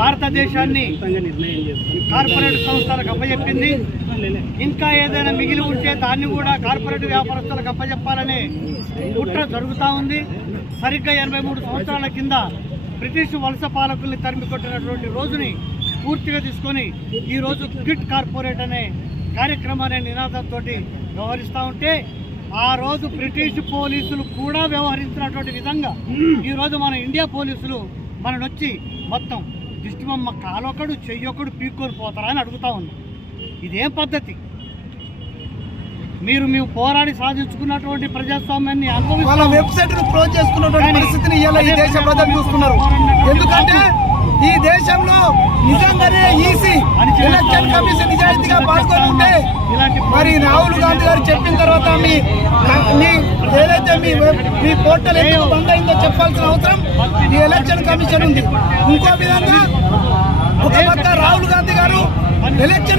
భారతదేశాన్ని కార్పొరేట్ సంస్థలకు అప్పచెప్పింది ఇంకా ఏదైనా మిగిలి ఉంటే దాన్ని కూడా కార్పొరేట్ వ్యాపారస్తులకు అప్పచెప్పాలనే కుట్ర జరుగుతూ ఉంది. సరిగ్గా ఎనభై మూడు సంవత్సరాల కింద బ్రిటిష్ వలస పాలకుల్ని తరిమి కొట్టినటువంటి రోజుని పూర్తిగా తీసుకొని ఈ రోజు క్విట్ కార్పొరేట్ అనే కార్యక్రమాన్ని నినాదంతో వ్యవహరిస్తూ ఉంటే ఆ రోజు బ్రిటిష్ పోలీసులు కూడా వ్యవహరించినటువంటి విధంగా ఈ రోజు మన ఇండియా పోలీసులు మనని వచ్చి మొత్తం దిష్టిబొమ్మ కాలొకడు చెయ్యొకడు పీక్కొని పోతారా అని అడుగుతా ఉన్నాం. ఇదేం పద్ధతి? మీరు మేము పోరాడి సాధించుకున్నటువంటి ప్రజాస్వామ్యాన్ని వాళ్ళ అనుభవిస్తాం వెబ్సైట్ను క్లోజ్ చేసుకున్నటువంటి పరిస్థితిని ఇవాళ ఈ దేశ ప్రజలు చూస్తున్నారు. ఎందుకంటే ఈ దేశంలో నిజంగానే ఈసీ ఎలక్షన్ కమిషన్ నిజాయితీగా పాల్గొని ఉంటే మరి రాహుల్ గాంధీ గారు చెప్పిన తర్వాత మీ మీ మీ పోర్టల్ ఎందుకు బంద్ అయిందో చెప్పాల్సిన అవసరం. ఈ ఎలక్షన్ కమిషన్ ఉంది. ఇంకో విధంగా ఒక పక్క రాహుల్ గాంధీ గారు ఎలక్షన్